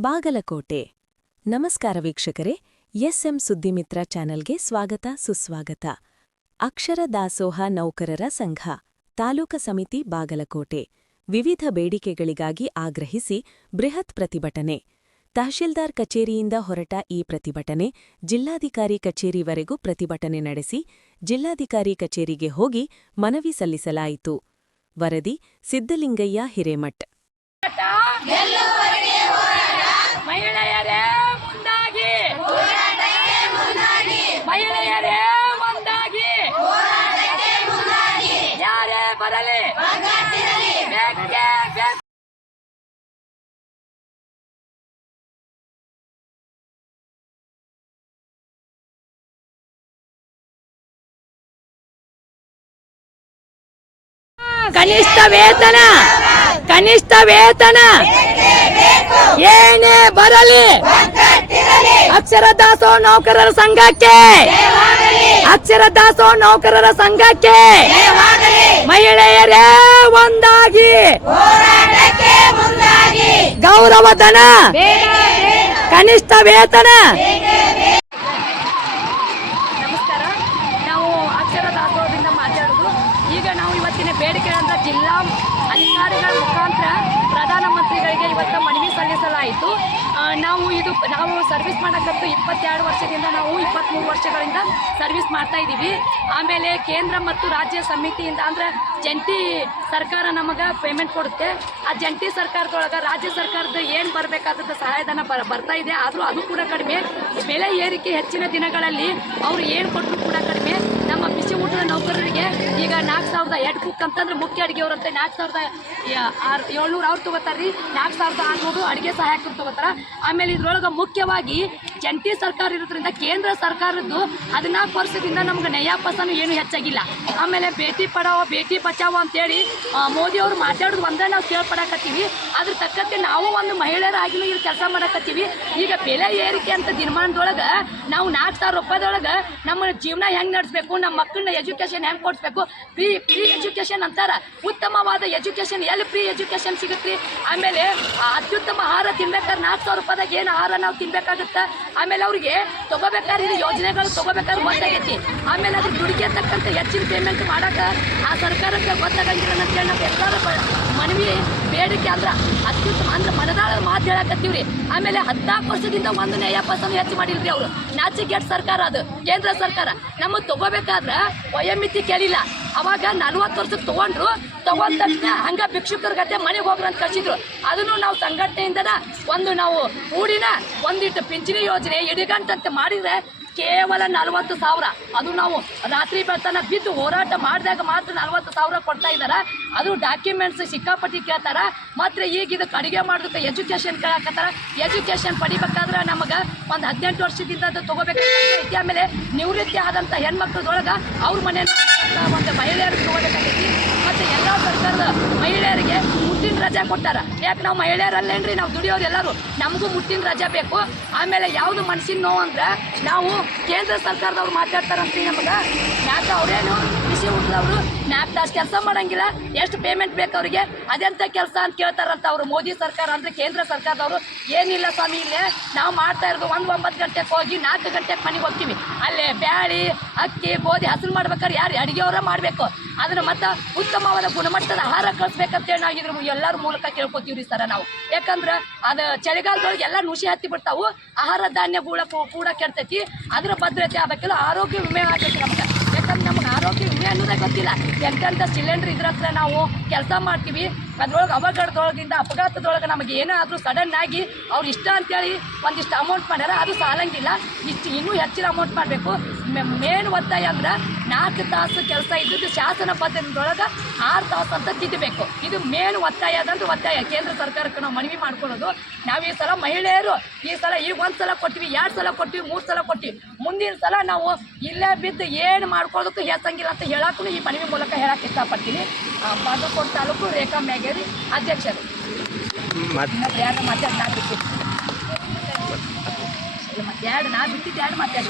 ಬಾಗಲಕೋಟೆ. ನಮಸ್ಕಾರ ವೀಕ್ಷಕರೇ, ಎಸ್ಎಂ ಸುದ್ದಿಮಿತ್ರ ಚಾನೆಲ್ಗೆ ಸ್ವಾಗತ, ಸುಸ್ವಾಗತ. ಅಕ್ಷರ ದಾಸೋಹ ನೌಕರರ ಸಂಘ, ತಾಲೂಕ ಸಮಿತಿ ಬಾಗಲಕೋಟೆ. ವಿವಿಧ ಬೇಡಿಕೆಗಳಿಗಾಗಿ ಆಗ್ರಹಿಸಿ ಬೃಹತ್ ಪ್ರತಿಭಟನೆ. ತಹಶೀಲ್ದಾರ್ ಕಚೇರಿಯಿಂದ ಹೊರಟ ಈ ಪ್ರತಿಭಟನೆ, ಜಿಲ್ಲಾಧಿಕಾರಿ ಕಚೇರಿವರೆಗೂ ಪ್ರತಿಭಟನೆ ನಡೆಸಿ, ಜಿಲ್ಲಾಧಿಕಾರಿ ಕಚೇರಿಗೆ ಹೋಗಿ ಮನವಿ ಸಲ್ಲಿಸಲಾಯಿತು. ವರದಿ ಸಿದ್ದಲಿಂಗಯ್ಯ ಹಿರೇಮಠ್. ಮಹಿಳೆಯರೇ ಮುಂದಾಗಿ. ಮಹಿಳೆಯರೇ ಒಂದಾಗಿ ಯಾರೇ ಬರಲಿ. ಕನಿಷ್ಠ ವೇತನ. ಕನಿಷ್ಠ ವೇತನ. ಏನೇ ಬರಲಿ ಅಕ್ಷರ ದಾಸೋ ನೌಕರರ ಸಂಘಕ್ಕೆ. ಅಕ್ಷರ ದಾಸೋ ನೌಕರರ ಸಂಘಕ್ಕೆ. ಮಹಿಳೆಯರೇ ಒಂದಾಗಿ. ಗೌರವಧನ ಕನಿಷ್ಠ ವೇತನ ನಮಸ್ಕಾರ ನಾವು ಅಕ್ಷರ ದಾಸೋಹದಿಂದ ಮಾತಾಡೋದು ಈಗ ನಾವು ಇವತ್ತಿನ ಅಂತ ಜಿಲ್ಲಾ ಅಧಿಕಾರಿಗಳ ಮುಖಾಂತರ ಪ್ರಧಾನಮಂತ್ರಿಗಳಿಗೆ ಇವತ್ತು ಮನವಿ ಸಲ್ಲಿಸಲಾಯಿತು. ನಾವು ಇದು ನಾವು ಸರ್ವಿಸ್ ಮಾಡೋಕ್ಕಂತೂ ಇಪ್ಪತ್ತೆರಡು ವರ್ಷದಿಂದ ನಾವು ಇಪ್ಪತ್ತ್ಮೂರು ವರ್ಷಗಳಿಂದ ಸರ್ವಿಸ್ ಮಾಡ್ತಾ ಇದ್ದೀವಿ. ಆಮೇಲೆ ಕೇಂದ್ರ ಮತ್ತು ರಾಜ್ಯ ಸಮಿತಿಯಿಂದ ಅಂದರೆ ಜಂಟಿ ಸರ್ಕಾರ ನಮಗೆ ಪೇಮೆಂಟ್ ಕೊಡುತ್ತೆ. ಆ ಜಂಟಿ ಸರ್ಕಾರದೊಳಗೆ ರಾಜ್ಯ ಸರ್ಕಾರದ ಏನು ಬರಬೇಕಾದಂಥ ಸಹಾಯಧನ ಬರ್ ಬರ್ತಾ ಇದೆ. ಆದರೂ ಅದು ಕೂಡ ಕಡಿಮೆ. ಬೆಲೆ ಏರಿಕೆ ಹೆಚ್ಚಿನ ದಿನಗಳಲ್ಲಿ ಅವರು ಏನು ಕೊಟ್ಟರು ಕೂಡ ಕಡಿಮೆ. ಈಗ ನಾಲ್ಕು ಸಾವಿರದ ಎರಡು ಕುಕ್ ಅಂತಂದ್ರೆ ಮುಖ್ಯ ಅಡುಗೆಯವರಂತೆ ನಾಲ್ಕು ಸಾವಿರದ ಆರು, ಏಳ್ನೂರು ಅವ್ರು ತೊಗೋತಾರೆ ರೀ ನಾಲ್ಕು ಸಾವಿರದ ಆರುನೂರು ಅಡುಗೆ ಸಹಾಯಕರು ತೊಗೋತಾರ. ಆಮೇಲೆ ಇದ್ರೊಳಗೆ ಮುಖ್ಯವಾಗಿ ಜಂಟಿ ಸರ್ಕಾರ ಇರೋದ್ರಿಂದ ಕೇಂದ್ರ ಸರ್ಕಾರದ್ದು ಹದಿನಾಲ್ಕು ವರ್ಷದಿಂದ ನಮ್ಗೆ ನಯಾಪಸನು ಏನು ಹೆಚ್ಚಾಗಿಲ್ಲ. ಆಮೇಲೆ ಬೇಟಿ ಪಡಾವೋ ಬೇಟಿ ಬಚಾವೋ ಅಂತೇಳಿ ಮೋದಿ ಅವರು ಮಾತಾಡೋದು ಒಂದೇ ನಾವು ಕೇಳ್ಪಡಕತ್ತೀವಿ. ಅದ್ರ ತಕ್ಕಂತೆ ನಾವು ಒಂದು ಮಹಿಳೆಯರಾಗಿನೂ ಇಲ್ಲಿ ಕೆಲಸ ಮಾಡಕತ್ತೀವಿ. ಈಗ ಬೆಲೆ ಏರಿಕೆ ಅಂತ ದಿನಮಾನದೊಳಗೆ ನಾವು ನಾಲ್ಕು ಸಾವಿರ ರೂಪಾಯಿದೊಳಗೆ ನಮ್ಮ ಜೀವನ ಹೆಂಗೆ ನಡೆಸಬೇಕು, ನಮ್ಮ ಮಕ್ಕಳನ್ನ ಎಜುಕೇಷನ್ ಹೆಂಗೆ ಕೊಡಿಸ್ಬೇಕು ಫ್ರೀ ಫ್ರೀ ಎಜುಕೇಷನ್ ಅಂತಾರ. ಉತ್ತಮವಾದ ಎಜುಕೇಷನ್, ಎಲ್ಲಿ ಫ್ರೀ ಎಜುಕೇಷನ್ ಸಿಗುತ್ತೆ? ಆಮೇಲೆ ಅತ್ಯುತ್ತಮ ಆಹಾರ ತಿನ್ಬೇಕಾದ್ರೆ ನಾಲ್ಕು ಸಾವಿರ ರೂಪಾಯಿದಾಗ ಏನು ಆಹಾರ ನಾವು ತಿನ್ಬೇಕಾಗುತ್ತೆ? ಆಮೇಲೆ ಅವ್ರಿಗೆ ತಗೋಬೇಕಾದ್ರೆ ಇದು ಯೋಜನೆಗಳು ತಗೋಬೇಕಾದ್ರೆ ಗೊತ್ತಾಗೈತಿ ಆಮೇಲೆ ಅದಕ್ಕೆ ದುಡಿಗೆ ತಕ್ಕಂಥ ಹೆಚ್ಚಿನ ಪೇಮೆಂಟ್ ಮಾಡಕ್ಕೆ ಆ ಸರ್ಕಾರಕ್ಕೆ ಗೊತ್ತಾಗಂಗಿಲ್ಲ ಅಂತೇಳಿ ನಾವು ಎಲ್ಲರ ಮನವಿ, ಬೇಡಿಕೆ ಅಂದ್ರೆ ಅತ್ಯುತ್ತಮ ಅಂದ್ರೆ ಮನದಾಳ ಮಾತು ಹೇಳಕತ್ತೀವಿ ರೀ ಆಮೇಲೆ ಹದಿನಾಲ್ಕು ವರ್ಷದಿಂದ ಒಂದು ನ್ಯಾಯಪಸನ್ನು ಹೆಚ್ಚು ಮಾಡಿಲ್ರಿ ಅವರು. ನಾಚಿಕೆಟ್ ಸರ್ಕಾರ ಅದು. ಕೇಂದ್ರ ಸರ್ಕಾರ. ನಮಗೆ ತಗೋಬೇಕಾದ್ರೆ ವಯೋಮಿತಿ ಕೇಳಿಲ್ಲ. ಅವಾಗ ನಲ್ವತ್ತು ವರ್ಷಕ್ಕೆ ತಗೊಂಡ್ರು, ತಗೊಂಡ ತಕ್ಷಣ ಹಂಗ ಭಿಕ್ಷುಕರ ಗತೆ ಮನೆಗೆ ಹೋಗ್ರ ಅಂತ ಕಳಿಸಿದ್ರು ಅದನ್ನು ನಾವು ಸಂಘಟನೆಯಿಂದನ ಒಂದು ನಾವು ಊರಿನ ಒಂದಿಟ್ಟು ಪಿಂಚಣಿ ಯೋಜನೆ ಇಡಿಗಂಟಂತೆ ಮಾಡಿದ್ರೆ ಕೇವಲ ನಲವತ್ತು ಸಾವಿರ ಅದು ನಾವು ರಾತ್ರಿ ಬೆಳ್ತನ ಬಿದ್ದು ಹೋರಾಟ ಮಾಡಿದಾಗ ಮಾತ್ರ ನಲವತ್ತು ಸಾವಿರ ಕೊಡ್ತಾ ಇದ್ದಾರೆ ಅದು ಡಾಕ್ಯುಮೆಂಟ್ಸ್ ಸಿಕ್ಕಾಪಟ್ಟಿ ಕೇಳ್ತಾರ ಮಾತ್ರ ಈಗ ಇದಕ್ಕೆ ಅಡುಗೆ ಮಾಡೋದಕ್ಕೆ ಎಜುಕೇಷನ್ ಕೇಳಕತ್ತಾರ ಎಜುಕೇಷನ್ ಪಡಿಬೇಕಾದ್ರೆ ನಮಗೆ ಒಂದು ಹದಿನೆಂಟು ವರ್ಷದಿಂದ ಅದು ತೊಗೋಬೇಕಂತ ಐತಿ ಆಮೇಲೆ ನಿವೃತ್ತಿ ಆದಂಥ ಹೆಣ್ಮಕ್ಳದೊಳಗೆ ಅವ್ರ ಮನೆ ಒಂದು ಮಹಿಳೆಯರು ತೊಗೋಬೇಕಾಗೈತಿ ಮತ್ತು ಎಲ್ಲ ಮಹಿಳೆಯರಿಗೆ ಮುಟ್ಟಿನ ರಜೆ ಕೊಟ್ಟಾರ. ಯಾಕೆ ನಾವು ಮಹಿಳೆಯರಲ್ಲೇನ್ರಿ? ನಾವು ದುಡಿಯೋರು ಎಲ್ಲರೂ. ನಮಗೂ ಮುಟ್ಟಿನ ರಜೆ ಬೇಕು. ಆಮೇಲೆ ಯಾವುದು ಮನ್ಸಿನ ನೋವು ಅಂದ್ರೆ ನಾವು ಕೇಂದ್ರ ಸರ್ಕಾರದವ್ರು ಮಾತಾಡ್ತಾರಂತ್ರಿ ನಮಗೆ. ಯಾಕೆ ಅವರೇನು ಬಿಸಿ ಅವರು. ನಾಲ್ಕು ತಾಸು ಕೆಲಸ ಮಾಡಂಗಿಲ್ಲ. ಎಷ್ಟು ಪೇಮೆಂಟ್ ಬೇಕು ಅವರಿಗೆ? ಅದೆಂಥ ಕೆಲಸ ಅಂತ ಕೇಳ್ತಾರಂತ ಅವರು. ಮೋದಿ ಸರ್ಕಾರ ಅಂದ್ರೆ ಕೇಂದ್ರ ಸರ್ಕಾರದವರು. ಏನಿಲ್ಲ ಸ್ವಾಮಿ ಇಲ್ಲೇ. ನಾವು ಮಾಡ್ತಾ ಇರೋದು ಒಂದು ಒಂಬತ್ತು ಗಂಟೆಗೆ ಹೋಗಿ ನಾಲ್ಕು ಗಂಟೆಗೆ ಮನೆಗೆ ಹೋಗ್ತೀವಿ. ಅಲ್ಲೇ ಬ್ಯಾಳಿ, ಅಕ್ಕಿ, ಗೋಧಿ ಹಸಿರು ಮಾಡ್ಬೇಕಾದ್ರೆ ಯಾರು ಅಡುಗೆಯವರ ಮಾಡಬೇಕು. ಅದನ್ನು ಮತ್ತು ಉತ್ತಮವಾದ ಗುಣಮಟ್ಟದ ಆಹಾರ ಕಳಿಸ್ಬೇಕಂತೇಳಿ ನಾವು ಇದ್ರ ಎಲ್ಲರ ಮೂಲಕ ಕೇಳ್ಕೊತೀವಿ ಸರ ನಾವು. ಯಾಕಂದ್ರೆ ಅದು ಚಳಿಗಾಲದೊಳಗೆ ಎಲ್ಲ ನುಸಿ ಹತ್ತಿ ಬಿಡ್ತಾವು. ಆಹಾರ ಧಾನ್ಯ ಕೂಡ ಕೂಡ ಕೆಡ್ತೈತಿ. ಅದ್ರ ಭದ್ರತೆ ಆಗಬೇಕಿಲ್ಲ. ಆರೋಗ್ಯ ವಿಮೆ ಆಗಬೇಕು ನಮ್ಗೆ. ಯಾಕಂದ್ರೆ ನಮ್ಗೆ ಆರೋಗ್ಯ ವಿಮೆ ಅನ್ನೋದೇ ಗೊತ್ತಿಲ್ಲ. ಎಂತೆಂಥ ಸಿಲಿಂಡ್ರ್ ಇದ್ರ ಹತ್ರ ನಾವು ಕೆಲಸ ಮಾಡ್ತೀವಿ. ಅದ್ರೊಳಗೆ ಅವಘಡದೊಳಗಿಂದ ಅಪಘಾತದೊಳಗೆ ನಮಗೆ ಏನಾದರೂ ಸಡನ್ ಆಗಿ ಅವ್ರು ಇಷ್ಟ ಅಂತೇಳಿ ಒಂದಿಷ್ಟು ಅಮೌಂಟ್ ಮಾಡ್ಯಾರ, ಅದು ಸಾಲಂಗಿಲ್ಲ. ಇಷ್ಟು ಇನ್ನೂ ಹೆಚ್ಚಿನ ಅಮೌಂಟ್ ಮಾಡಬೇಕು. ಮೇನ್ ಒತ್ತಾಯ ಅಂದ್ರೆ ನಾಲ್ಕು ತಾಸು ಕೆಲಸ ಇದ್ದದ್ದು ಶಾಸನ ಪದ್ಧತಿದೊಳಗೆ ಆರು ತಾಸು ಅಂತ ತಿದ್ದಬೇಕು ಇದು ಮೇನ್ ಒತ್ತಾಯ ಅದಂದ್ರೆ ಒತ್ತಾಯ. ಕೇಂದ್ರ ಸರ್ಕಾರಕ್ಕೆ ನಾವು ಮನವಿ ಮಾಡ್ಕೊಳ್ಳೋದು. ನಾವು ಈ ಸಲ ಮಹಿಳೆಯರು ಈ ಸಲ ಈಗ ಒಂದು ಸಲ ಕೊಟ್ಟಿವಿ ಎರಡು ಸಲ ಕೊಟ್ಟಿವಿ ಮೂರು ಸಲ ಕೊಟ್ಟಿವಿ ಮುಂದಿನ ಸಲ ನಾವು ಇಲ್ಲೇ ಬಿದ್ದು ಏನು ಮಾಡ್ಕೊಳ್ಳೋದಕ್ಕೂ ಹೆಸಂಗಿಲ್ಲ ಅಂತ ಹೇಳಕ್ಕೂ ಈ ಮನವಿ ಮೂಲಕ ಹೇಳಕ್ಕೆ ಇಷ್ಟಪಡ್ತೀನಿ. ಬಾಗಲಕೋಟೆ ತಾಲೂಕು ರೇಖಾ ಮ್ಯಾಗೇರಿ ಅಧ್ಯಕ್ಷರು. ಮತ್ತೆ ಎರಡು ನಾ ಬಿಟ್ಟಿದ್ದು ಎರಡು ನಾ ಬಿಟ್ಟಿದ್ದು ಎರಡು ಮಾತಾಡಿ